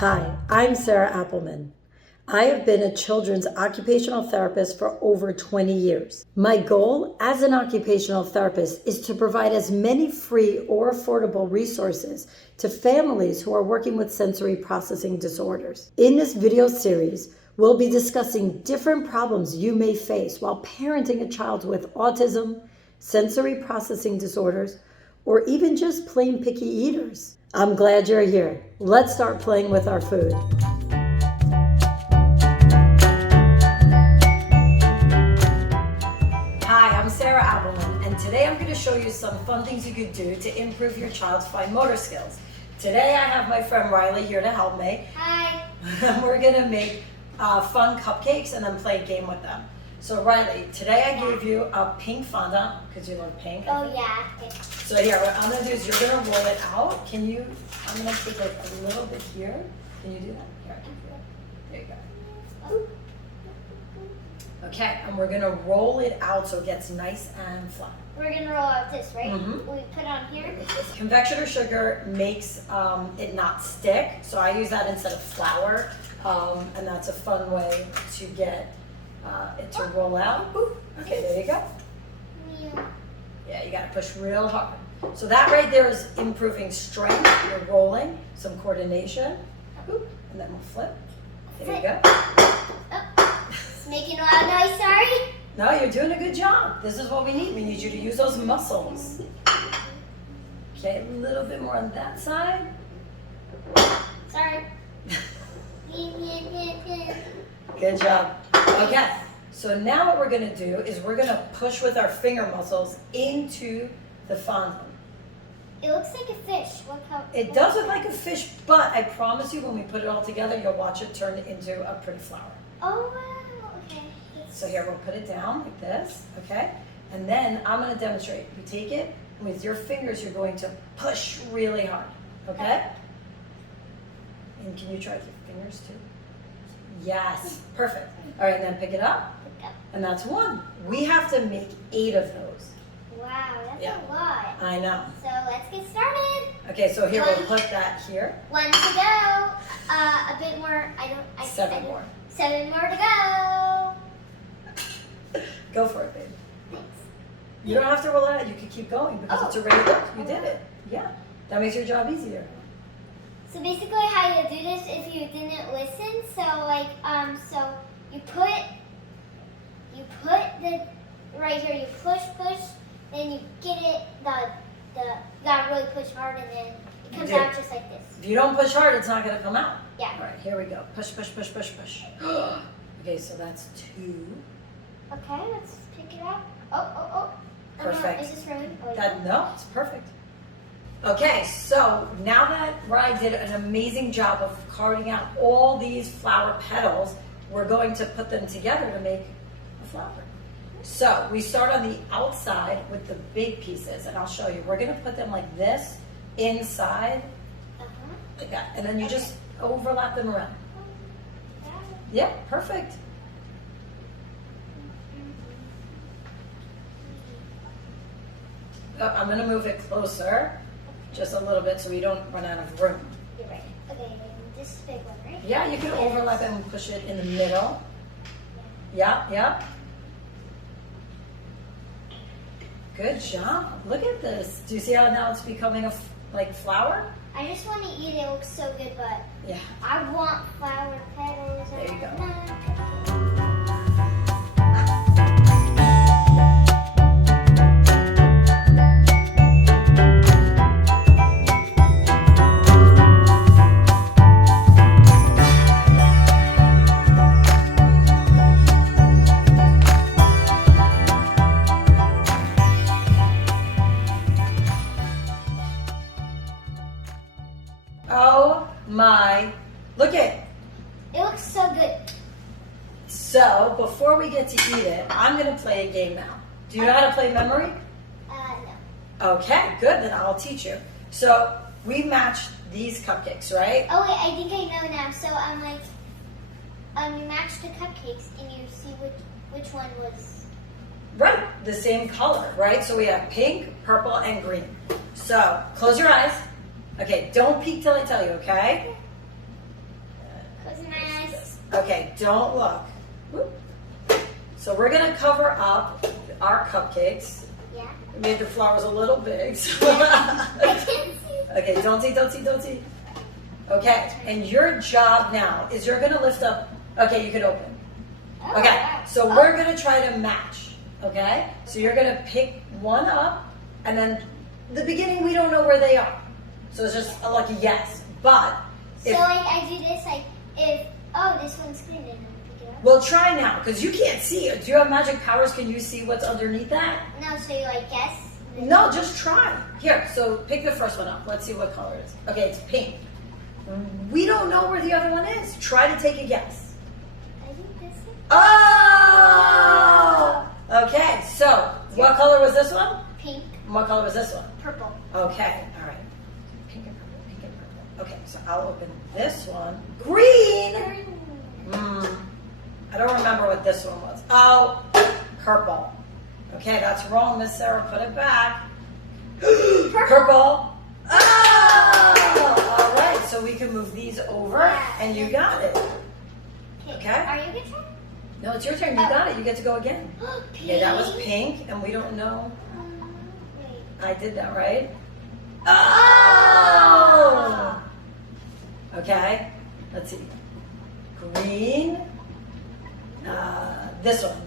Hi, I'm Sarah Appelman. I have been a children's occupational therapist for over 20 years. My goal as an occupational therapist is to provide as many free or affordable resources to families who are working with sensory processing disorders. In this video series, we'll be discussing different problems you may face while parenting a child with autism, sensory processing disorders, or even just plain picky eaters. I'm glad you're here. Let's start playing with our food. Hi, I'm Sarah Appelman, and today I'm going to show you some fun things you could do to improve your child's fine motor skills. Today I have my friend Riley here to help me. Hi. We're going to make fun cupcakes and then play a game with them. So Riley, today I gave you a pink fondant, because you love pink. Oh yeah. Okay. So here, what I'm going to do is you're going to roll it out. I'm going to take like a little bit here. Can you do that? Here, I can do that. There you go. Oh. Okay, and we're going to roll it out so it gets nice and flat. We're gonna roll out this, right? Mm-hmm. We put it on here. Confectioner sugar makes it not stick, so I use that instead of flour, and that's a fun way to get it to roll out. Ooh, okay, there you go. Yeah, you gotta push real hard. So that right there is improving strength. You're rolling, some coordination. Ooh, and then we'll flip. There you go. Oh. It's making a lot of noise, sorry. No, you're doing a good job. This is what we need. We need you to use those muscles. Okay, a little bit more on that side. Sorry. Good job. Okay, so now what we're gonna do is we're gonna push with our finger muscles into the fondant. It looks like a fish. It does look like a fish, but I promise you when we put it all together, you'll watch it turn into a pretty flower. Oh wow, okay. So here, we'll put it down like this, okay? And then I'm gonna demonstrate. You take it, and with your fingers, you're going to push really hard, okay? And can you try with your fingers too? Yes, perfect. All right, then pick it up, and that's one. We have to make 8 of those. Wow, that's Yeah. a lot. I know. So let's get started. Okay, so here, we'll put that here. 1 to go. A bit more. 7 more. 7 more to go. Go for it, babe. Thanks. You don't have to roll it out. You can keep going because it's already worked. You did it. Yeah, that makes your job easier. So basically how you do this if you didn't listen, so you put the, right here, you push, then you get it, you gotta really push hard and then it comes out just like this. If you don't push hard, it's not gonna come out. Yeah. All right, here we go. Push. Okay, so that's 2. Okay, let's pick it up. Oh. Perfect. Is this really? No, it's perfect. Okay, so now that Rye did an amazing job of carving out all these flower petals, we're going to put them together to make a flower. So we start on the outside with the big pieces, and I'll show you. We're gonna put them like this, inside, like that, and then you just overlap them around. Yeah, perfect. Oh, I'm gonna move it closer, just a little bit so we don't run out of room. You're right. Okay, then this is big one, right? Yeah, you can overlap it and push it in the middle. Yeah. Good job. Look at this. Do you see how now it's becoming a like flower? I just want to eat it. It looks so good, but Yeah. I want flower petals. There you go. Oh my, look it. It looks so good. So before we get to eat it, I'm gonna play a game now. Do you know how to play memory? No. Okay, good, then I'll teach you. So we matched these cupcakes, right? Oh wait, I think I know now. So you match the cupcakes and you see which one was. Right, the same color, right? So we have pink, purple, and green. So close your eyes. Okay, don't peek till I tell you, okay? Okay, don't look. Whoop. So we're gonna cover up our cupcakes. Yeah. We made the flowers a little big. So I can't see. okay, don't see. Okay, and your job now is you're gonna lift up. Okay, you can open. Oh, Okay, wow. so we're gonna try to match. Okay, so you're gonna pick one up, and then the beginning we don't know where they are, so it's just a lucky yes. But So if, like I do this, like if this one's clean, then I pick it up. well, try now because you can't see it. Do you have magic powers? Can you see what's underneath that? No, so you like guess. No, just try. Here, so pick the first one up. Let's see what color it is. Okay, it's pink. We don't know where the other one is. Try to take a guess. I think this one. Oh! Okay, so what color was this one? Pink, And what color was this one? purple. Okay, all right. Pink and purple. Okay, so I'll open this one. Green! I don't remember what this one was. Oh, purple. Okay, that's wrong, Miss Sarah. Put it back. Purple. Oh! All right, so we can move these over, and you got it. Okay. Are you gonna try? No, it's your turn. You got it. You get to go again. Pink. Yeah, that was pink, and we don't know. Wait. I did that right. Oh! Okay, let's see. Green. This one.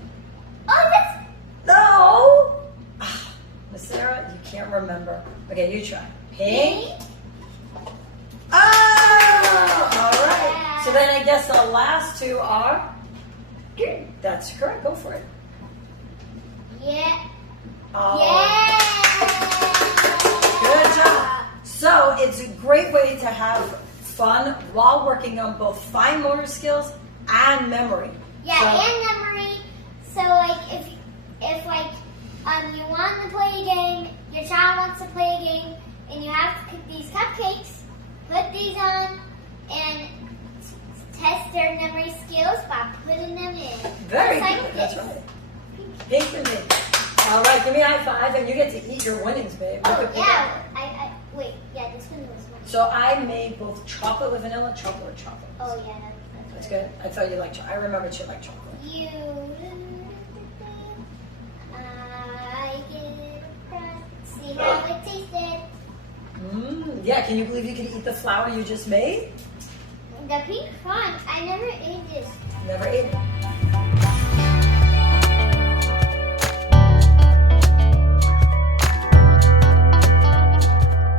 Oh, that's. No! Ah, Miss Sarah, you can't remember. Okay, you try. Pink. Oh! All right. Yeah. So then I guess the last two are. That's correct. Go for it. Yeah. Oh. Yeah. Good job. So it's a great way to have fun while working on both fine motor skills and memory. Yeah, So- and memory. So like if like you want to play a game, your child wants to play a game, and you have these cupcakes, put these on and test their memory skills by putting them in. Very Just good. like That's this. right. Pink for me. All right, give me a high five, and you get to eat your winnings, babe. Look Oh at me. yeah, I wait. Yeah, this one was mine. So I made both chocolate with vanilla, chocolate with chocolate. Oh yeah, That's good. I thought you liked chocolate. I remembered you liked chocolate. You. I get it. See how it tasted. Yeah, can you believe you could eat the flour you just made? The pink font. I never ate this. Never ate it.